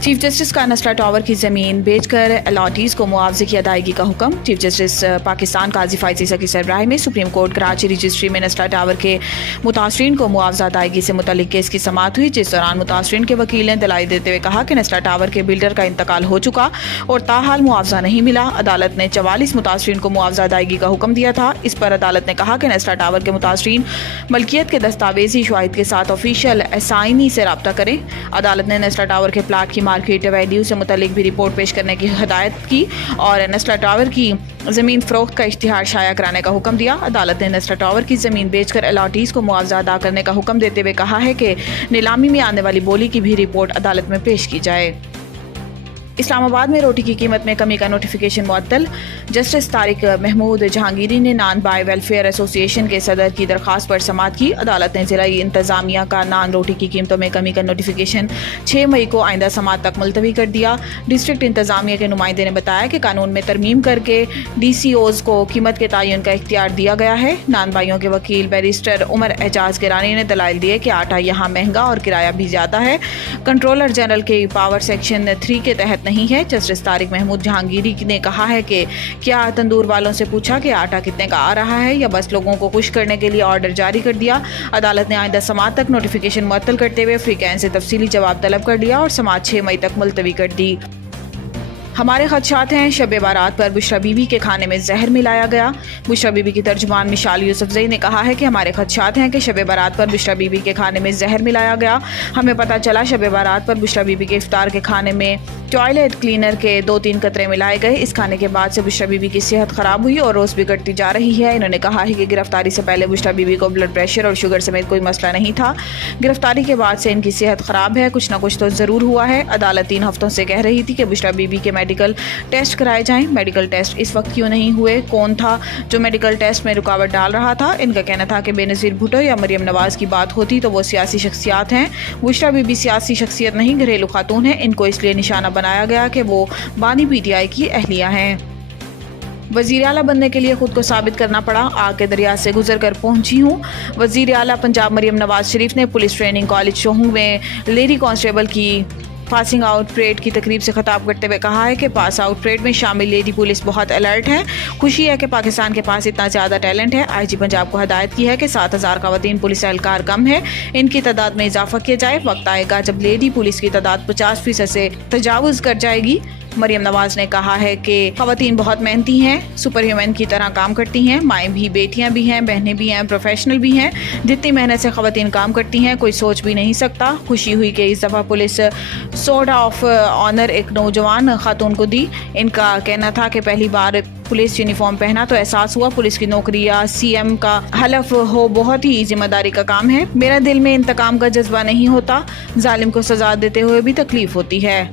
Chief justice کا نسلا tower کی زمین بیچ کر الاٹیز کو معاوضے کی ادائیگی کا حکم۔ چیف جسٹس پاکستان قاضی فائز عیسی کی سربراہی میں سپریم کورٹ کراچی رجسٹری میں نسلا ٹاور کے متاثرین کو معاوضہ ادائیگی سے متعلق کیس کی سماعت ہوئی، جس دوران متاثرین کے وکیل نے دلائل دیتے ہوئے کہا کہ نسلا ٹاور کے بلڈر کا انتقال ہو چکا اور تاحال معاوضہ نہیں ملا۔ عدالت نے 44 متاثرین کو معاوضہ ادائیگی کا حکم دیا تھا۔ اس پر عدالت نے کہا کہ نسلا ٹاور کے متاثرین ملکیت کے دستاویزی شواہد کے ساتھ آفیشیل اسائنی سے رابطہ کریں۔ عدالت نے نسلا ٹاور کے پلاٹ کی مارکیٹ ویلیو سے متعلق بھی رپورٹ پیش کرنے کی ہدایت کی اور نسلا ٹاور کی زمین فروخت کا اشتہار شائع کرانے کا حکم دیا۔ عدالت نے نسلا ٹاور کی زمین بیچ کر الاٹیز کو معاوضہ ادا کرنے کا حکم دیتے ہوئے کہا ہے کہ نیلامی میں آنے والی بولی کی بھی رپورٹ عدالت میں پیش کی جائے۔ اسلام آباد میں روٹی کی قیمت میں کمی کا نوٹیفیکیشن معطل۔ جسٹس طارق محمود جہانگیری نے نان بائی ویلفیئر ایسوسی ایشن کے صدر کی درخواست پر سماعت کی۔ عدالت نے ضلعی انتظامیہ کا نان روٹی کی قیمتوں میں کمی کا نوٹیفیکیشن 6 مئی کو آئندہ سماعت تک ملتوی کر دیا۔ ڈسٹرکٹ انتظامیہ کے نمائندے نے بتایا کہ قانون میں ترمیم کر کے ڈی سی اوز کو قیمت کے تعین کا اختیار دیا گیا ہے۔ نان بھائیوں کے وکیل بیرسٹر عمر اعجاز گرانی نے دلائل دیے کہ آٹا یہاں مہنگا اور کرایہ بھی زیادہ ہے، کنٹرولر جنرل کے پاور سیکشن 3 کے تحت نہیں ہے۔ جسٹس طارق محمود جہانگیری نے کہا ہے کہ کیا تندور والوں سے پوچھا کہ آٹا کتنے کا آ رہا ہے یا بس لوگوں کو خوش کرنے کے لیے آرڈر جاری کر دیا۔ عدالت نے آئندہ سماعت تک نوٹیفیکیشن معطل کرتے ہوئے فریقین سے تفصیلی جواب طلب کر لیا اور سماعت 6 مئی تک ملتوی کر دی۔ ہمارے خدشات ہیں، شب بارات پر بشرا بی بی کے کھانے میں زہر ملایا گیا۔ بشرا بی بی کی ترجمان مشال یوسفزئی نے کہا ہے کہ ہمارے خدشات ہیں کہ شب بارات پر بشرا بی بی کے کھانے میں زہر ملایا گیا۔ ہمیں پتہ چلا شب بارات پر بشرا بی بی کے افطار کے کھانے میں ٹوائلٹ کلینر کے 2-3 قطرے ملائے گئے۔ اس کھانے کے بعد سے بشرا بی بی کی صحت خراب ہوئی اور روز بگڑتی جا رہی ہے۔ انہوں نے کہا ہے کہ گرفتاری سے پہلے بشرا بی بی کو بلڈ پریشر اور شوگر سمیت کوئی مسئلہ نہیں تھا، گرفتاری کے بعد سے ان کی صحت خراب ہے، کچھ نہ کچھ تو ضرور ہوا ہے۔ عدالت 3 ہفتوں سے کہہ رہی تھی کہ بشرا بی بی کے میڈیکل ٹیسٹ کرائے جائیں۔ میڈیکل ٹیسٹ اس وقت کیوں نہیں ہوئے؟ کون تھا جو میڈیکل ٹیسٹ میں رکاوٹ ڈال رہا تھا؟ ان کا کہنا تھا کہ بے نظیر بھٹو یا مریم نواز کی بات ہوتی تو وہ سیاسی شخصیات ہیں۔ بشرا بی بی سیاسی شخصیت نہیں، گھریلو خاتون ہیں۔ ان کو اس لیے نشانہ بنایا گیا کہ وہ بانی پی ٹی آئی کی اہلیہ ہیں۔ وزیر اعلیٰ بننے کے لیے خود کو ثابت کرنا پڑا، آگ کے دریا سے گزر کر پہنچی ہوں۔ وزیر اعلیٰ پنجاب مریم نواز شریف نے پولیس ٹریننگ کالج شوہنگ میں لیڈی کانسٹیبل کی پاسنگ آؤٹ پریڈ کی تقریب سے خطاب کرتے ہوئے کہا ہے کہ پاس آؤٹ پریڈ میں شامل لیڈی پولیس بہت الرٹ ہے۔ خوشی ہے کہ پاکستان کے پاس اتنا زیادہ ٹیلنٹ ہے۔ آئی جی پنجاب کو ہدایت کی ہے کہ 7000 خواتین پولیس اہلکار کم ہے، ان کی تعداد میں اضافہ کیا جائے۔ وقت آئے گا جب لیڈی پولیس کی تعداد 50% سے تجاوز کر جائے گی۔ مریم نواز نے کہا ہے کہ خواتین بہت محنتی ہیں، سپر ہیومن کی طرح کام کرتی ہیں، مائیں بھی، بیٹیاں بھی ہیں، بہنیں بھی ہیں، پروفیشنل بھی ہیں۔ جتنی محنت سے خواتین کام کرتی ہیں کوئی سوچ بھی نہیں سکتا۔ خوشی ہوئی کہ اس دفعہ پولیس سوڈ آف آنر ایک نوجوان خاتون کو دی۔ ان کا کہنا تھا کہ پہلی بار پولیس یونیفارم پہنا تو احساس ہوا پولیس کی نوکری یا سی ایم کا حلف ہو بہت ہی ذمہ داری کا کام ہے۔ میرا دل میں انتقام کا جذبہ نہیں ہوتا، ظالم کو سزا دیتے ہوئے بھی تکلیف ہوتی ہے۔